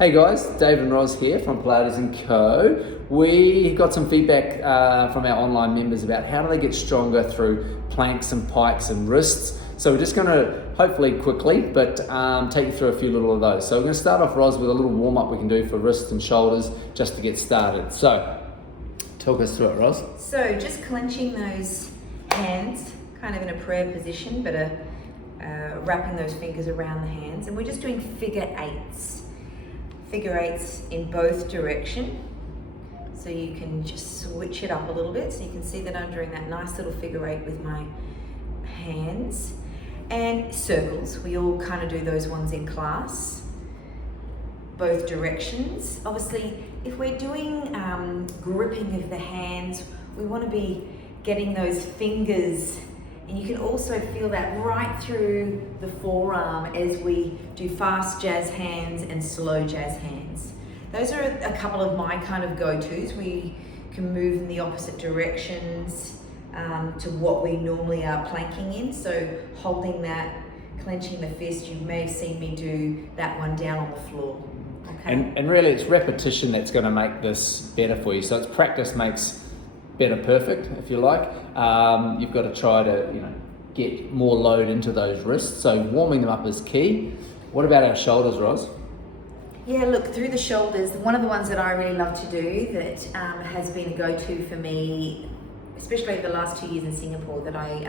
Hey guys, David and Roz here from Pilates & Co. We got some feedback from our online members about how do they get stronger through planks and pikes and wrists. So we're just going to hopefully quickly, but take you through a few little of those. So we're going to start off, Roz, with a little warm up we can do for wrists and shoulders just to get started. So talk us through it, Roz. So just clenching those hands, kind of in a prayer position, but wrapping those fingers around the hands, and we're just doing figure eights. Figure eights in both direction. So you can just switch it up a little bit. So you can see that I'm doing that nice little figure eight with my hands. And circles, we all kind of do those ones in class. Both directions. Obviously, if we're doing gripping of the hands, we want to be getting those fingers, and you can also feel that right through the forearm as we do fast jazz hands and slow jazz hands. Those are a couple of my kind of go-tos. We can move in the opposite directions to what we normally are planking in. So holding that, clenching the fist, you may have seen me do that one down on the floor. Okay. And really it's repetition that's going to make this better for you. So it's practice makes better perfect, if you like. You've got to try to get more load into those wrists. So warming them up is key. What about our shoulders, Roz? Yeah, look, through the shoulders, one of the ones that I really love to do that has been a go-to for me, especially over the last 2 years in Singapore, that I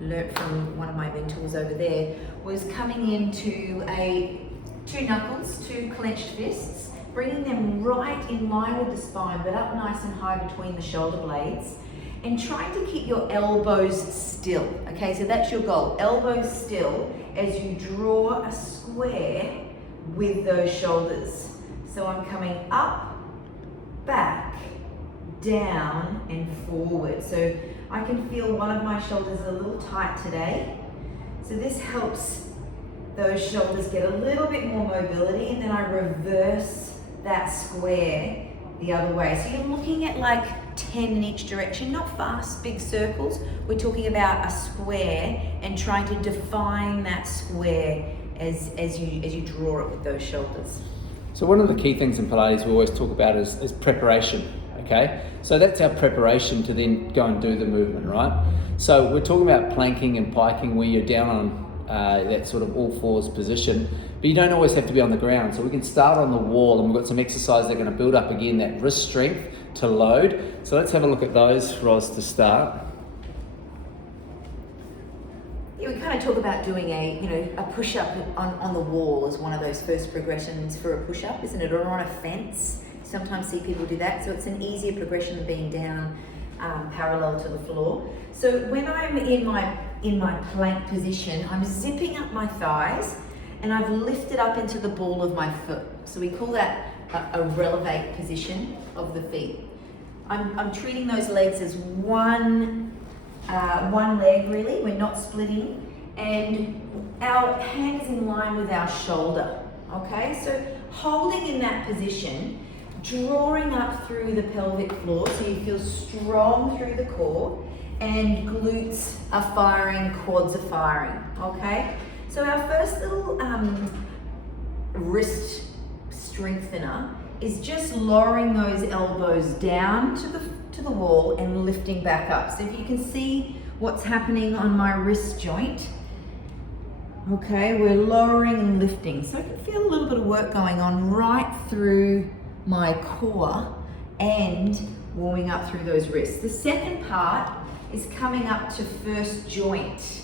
learnt from one of my mentors over there, was coming into two knuckles, two clenched fists, bringing them right in line with the spine, but up nice and high between the shoulder blades, and trying to keep your elbows still. Okay, so that's your goal, elbows still as you draw a square with those shoulders. So I'm coming up, back, down, and forward. So I can feel one of my shoulders a little tight today. So this helps those shoulders get a little bit more mobility, and then I reverse that square the other way. So you're looking at like 10 in each direction, not fast, big circles. We're talking about a square and trying to define that square as you draw it with those shoulders. So one of the key things in Pilates we always talk about is preparation, okay? So that's our preparation to then go and do the movement, right? So we're talking about planking and piking where you're down on that sort of all fours position, but you don't always have to be on the ground. So we can start on the wall, and we've got some exercises that are going to build up again that wrist strength to load. So let's have a look at those, Roz, to start. Yeah, we kind of talk about doing a push-up on the wall as one of those first progressions for a push-up, isn't it? Or on a fence. Sometimes see people do that. So it's an easier progression than being down parallel to the floor. So when I'm in my plank position, I'm zipping up my thighs, and I've lifted up into the ball of my foot. So we call that a relevate position of the feet. I'm treating those legs as one leg really. We're not splitting, and our hand is in line with our shoulder. Okay, so holding in that position, drawing up through the pelvic floor so you feel strong through the core, and glutes are firing, quads are firing. Okay, so our first little wrist strengthener is just lowering those elbows down to the wall and lifting back up. So if you can see what's happening on my wrist joint, okay, we're lowering and lifting. So I can feel a little bit of work going on right through my core and warming up through those wrists. The second part is coming up to first joint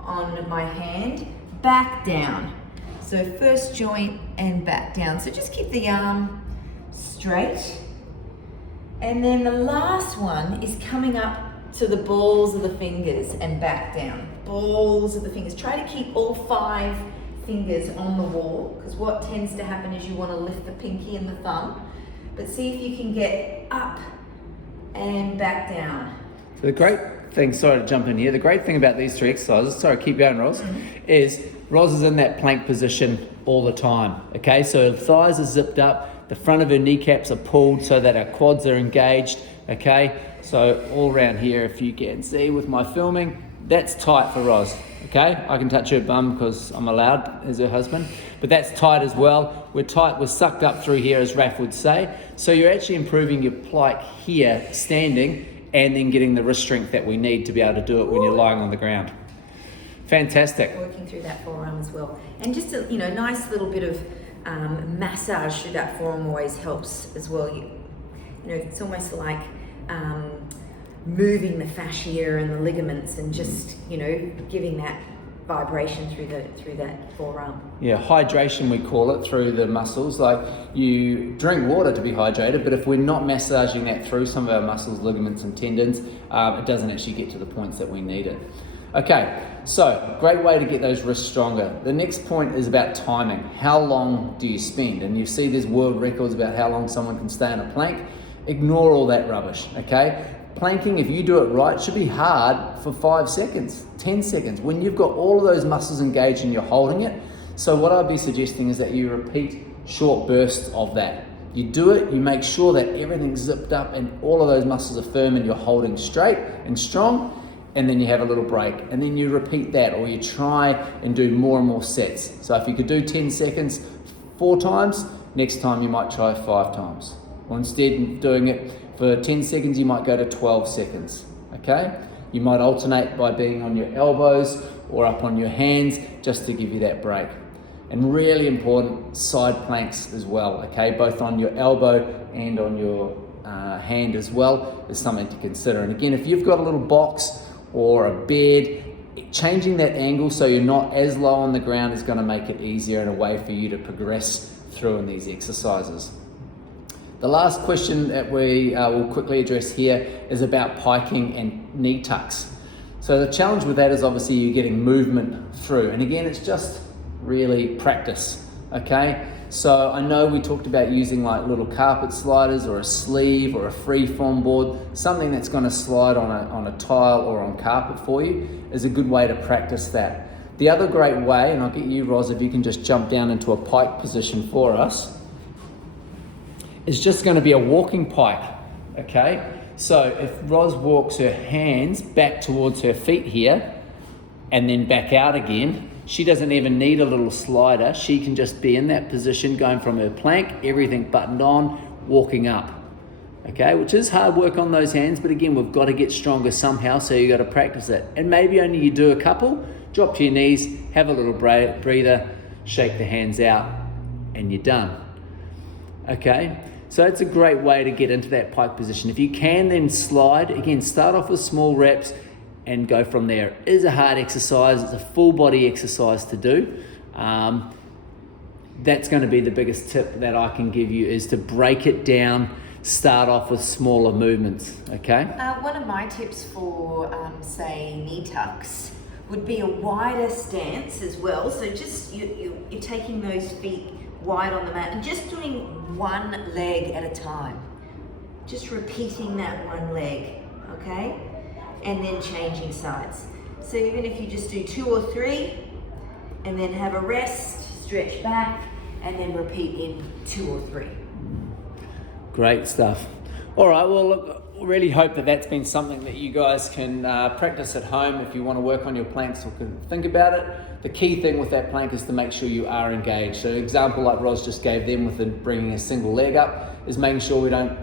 on my hand, back down. So first joint and back down. So just keep the arm straight. And then the last one is coming up to the balls of the fingers and back down. Balls of the fingers. Try to keep all 5 fingers on the wall, because what tends to happen is you want to lift the pinky and the thumb. But see if you can get up and back down. So the great thing, sorry to jump in here, the great thing about these 3 exercises, sorry, keep going, Roz, is Roz is in that plank position all the time, okay? So her thighs are zipped up, the front of her kneecaps are pulled so that our quads are engaged, okay? So all around here, if you can see with my filming, that's tight for Roz, okay? I can touch her bum because I'm allowed as her husband. but that's tight as well. We're tight, we're sucked up through here, as Raf would say. So you're actually improving your plank here, standing, and then getting the wrist strength that we need to be able to do it when you're lying on the ground. Fantastic. Working through that forearm as well. And just a nice little bit of massage through that forearm always helps as well. It's almost like moving the fascia and the ligaments and just, giving that vibration through that forearm. Yeah, hydration we call it, through the muscles. Like, you drink water to be hydrated, but if we're not massaging that through some of our muscles, ligaments and tendons, it doesn't actually get to the points that we need it. Okay, so great way to get those wrists stronger. The next point is about timing. How long do you spend? And you see there's world records about how long someone can stay on a plank. Ignore all that rubbish, okay? Planking, if you do it right, should be hard for 5 seconds, 10 seconds, when you've got all of those muscles engaged and you're holding it. So what I'd be suggesting is that you repeat short bursts of that. You do it, you make sure that everything's zipped up and all of those muscles are firm and you're holding straight and strong, and then you have a little break, and then you repeat that, or you try and do more and more sets. So if you could do 10 seconds 4 times, next time you might try 5 times. Or instead of doing it for 10 seconds, you might go to 12 seconds, okay? You might alternate by being on your elbows or up on your hands, just to give you that break. And really important, side planks as well, okay? Both on your elbow and on your hand as well is something to consider. And again, if you've got a little box or a bed, changing that angle so you're not as low on the ground is going to make it easier and a way for you to progress through in these exercises. The last question that we will quickly address here is about piking and knee tucks. So the challenge with that is obviously you're getting movement through, and again, it's just really practice, okay? So I know we talked about using like little carpet sliders or a sleeve or a free form board, something that's going to slide on a tile or on carpet for you is a good way to practice that. The other great way, and I'll get you, Roz, if you can just jump down into a pike position for us, is just going to be a walking pike, okay? So if Roz walks her hands back towards her feet here and then back out again, she doesn't even need a little slider. She can just be in that position, going from her plank, everything buttoned on, walking up, okay? Which is hard work on those hands, but again, we've got to get stronger somehow, so you got to practice it. And maybe only you do a couple, drop to your knees, have a little breather, shake the hands out, and you're done, okay? So it's a great way to get into that pike position. If you can then slide, again, start off with small reps and go from there. It is a hard exercise, it's a full body exercise to do. That's going to be the biggest tip that I can give you, is to break it down, start off with smaller movements, okay? One of my tips for, say, knee tucks would be a wider stance as well. So just you're taking those feet wide on the mat and just doing one leg at a time. Just repeating that one leg, okay? And then changing sides. So even if you just do 2 or 3 and then have a rest, stretch back, and then repeat in 2 or 3. Great stuff. All right, well, look, really hope that that's been something that you guys can practice at home if you want to work on your planks or can think about it. The key thing with that plank is to make sure you are engaged. So an example like Roz just gave them with bringing a single leg up is making sure we don't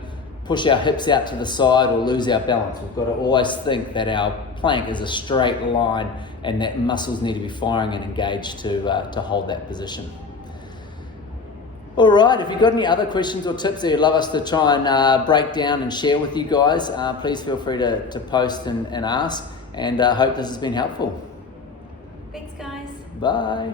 push our hips out to the side or lose our balance. We've got to always think that our plank is a straight line and that muscles need to be firing and engaged to hold that position. All right, if you've got any other questions or tips that you'd love us to try and break down and share with you guys, please feel free to post and ask, and I hope this has been helpful. Thanks, guys. Bye.